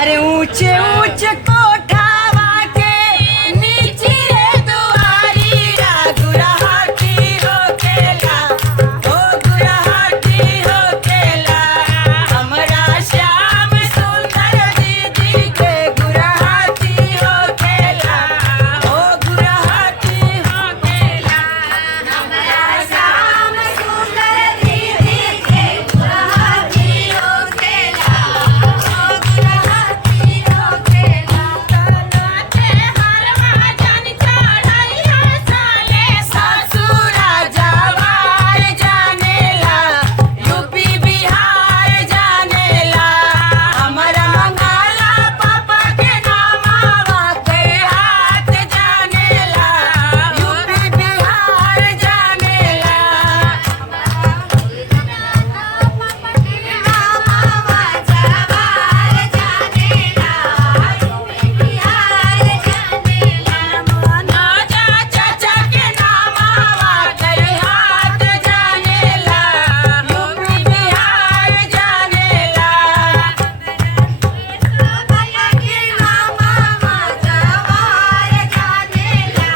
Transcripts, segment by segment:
अरे ऊंचे ऊंचे कोठावा के नीचे रे दुआरी रा गुरहाटी हो केला हो गुरहाटी हो केला हमरा श्याम सुंदर दीदी के गुरहाटी हो केला हो गुरहाटी हो केला हमरा श्याम सुंदर दीदी के गुरहाटी हो केला हो गुरहाटी हो केला तनाते हरवा जन चढ़ैया साले ससुरा जवार जानेला यूपी बिहार जानेला हमरा मंगला पापा के नामावा के हाथ जानेला यूपी बिहार जानेला नाजा चाचा के नामावा के हाथ जानेला यूपी बिहार जानेला भैया के नामावा जवार जानेला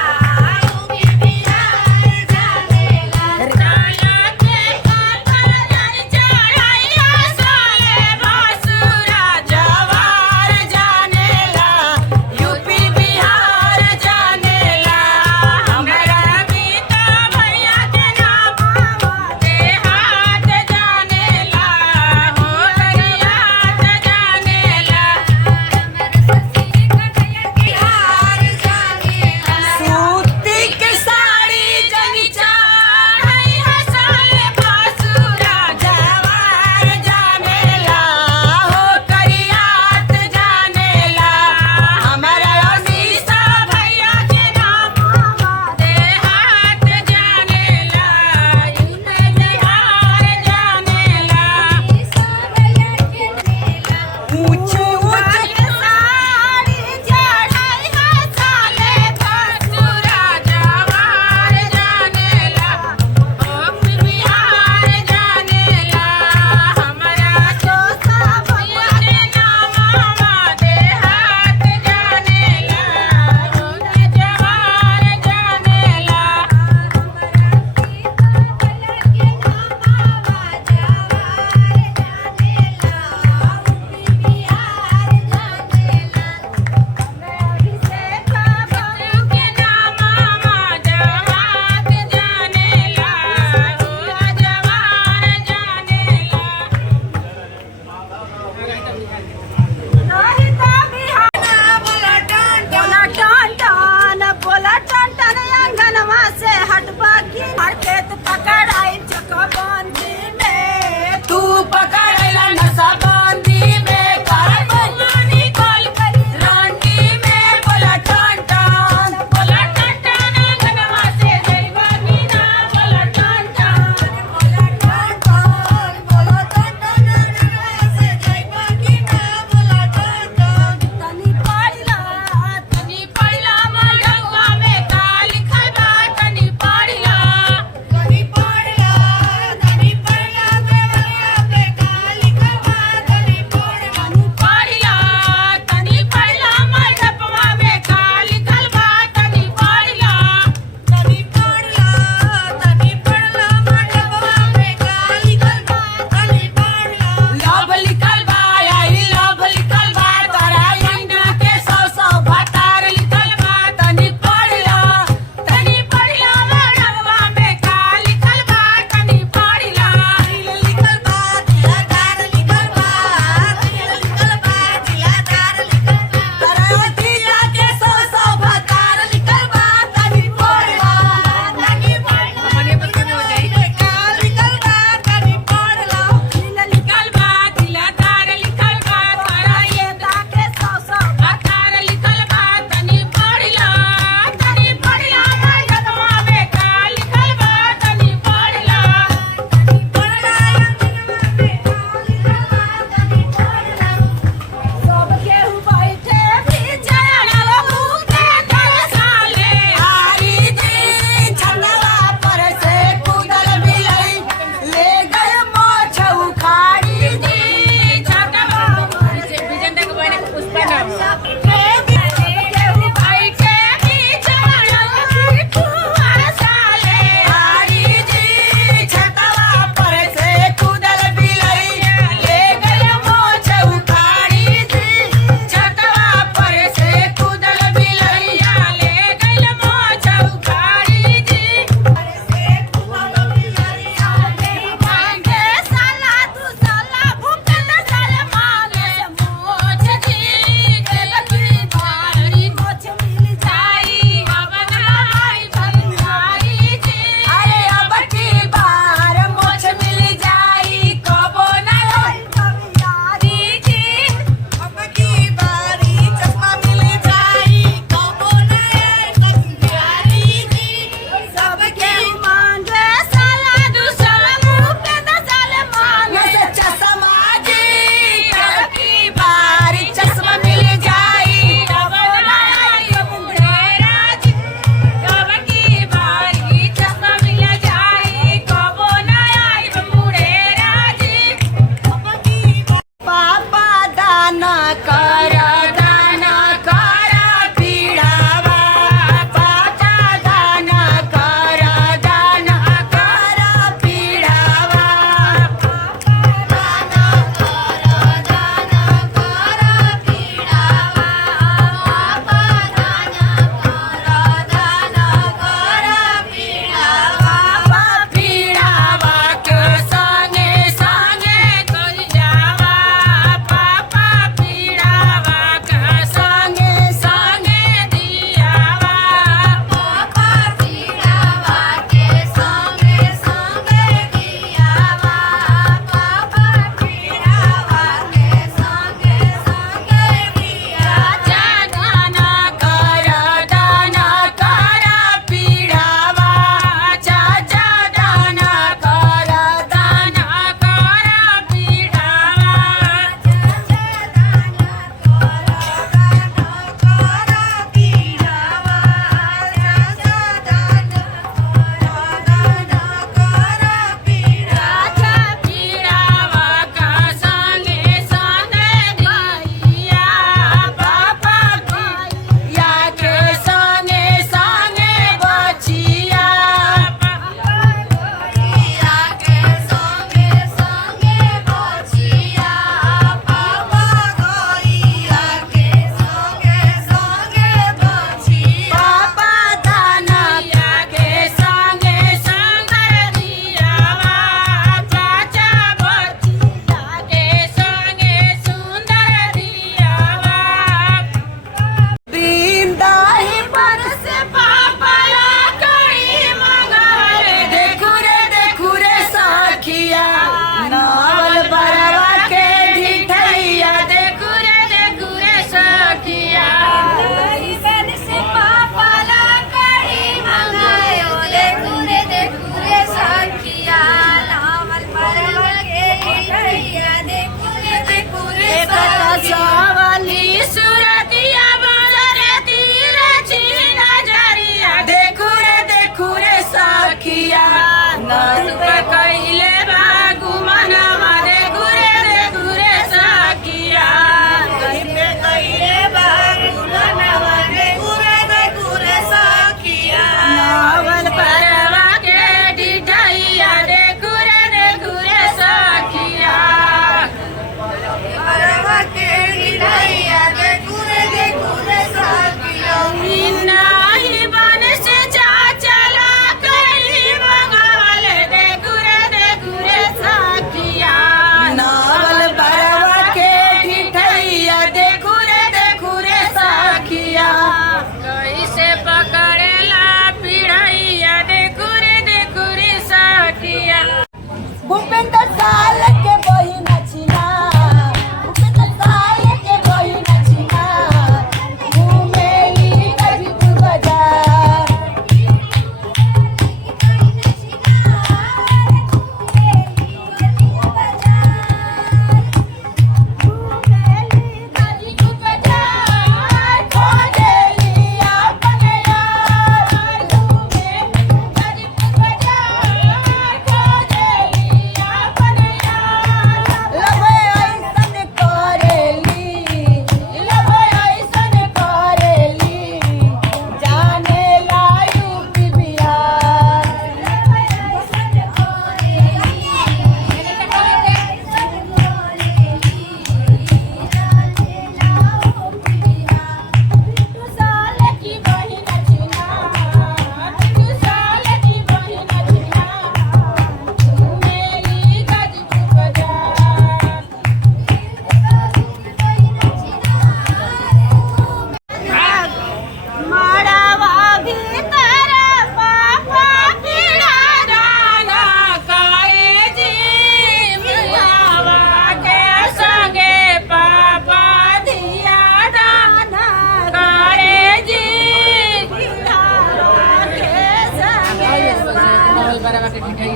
यूपी बिहार जानेला राया के काठर जन चढ़ैया साले बासुरा जवार जानेला यूपी बिहार जानेला हमरा गीता भैया के नामावा के हाथ जानेला हो गरियात जानेला सूती के साड़ी जनी चढ़ैया साले बासुरा जवार जानेला हो गरियात जानेला हमरा अनीसा भैया के नामावा के हाथ जानेला यूपी बिहार जानेला ऊंचे ऊंचे साड़ी चढ़ैया साले बासुरा जवार जानेला यूपी बिहार जानेला हमरा चोसा भैया के नामावा के हाथ जानेला यूपी जवार जानेला नका